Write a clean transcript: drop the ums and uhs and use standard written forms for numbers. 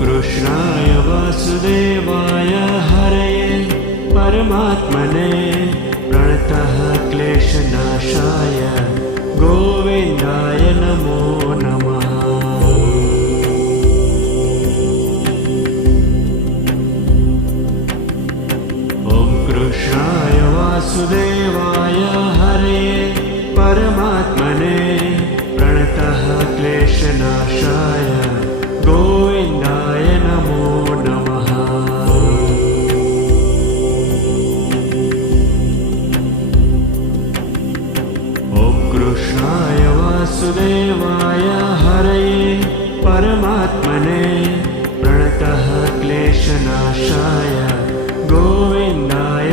कृष्णाय वासुदेवाय हरये परमात्मने प्रणतः क्लेशनाशाय गोविन्दाय नमो नमः। ॐ कृष्णाय वासुदेवाय हरये परमात्मने प्रणतः क्लेशनाशाय गोविन्दाय नमो नमः। ॐ कृष्णाय वासुदेवाय हरये परमात्मने प्रणतः क्लेशनाशाय गोविन्दाय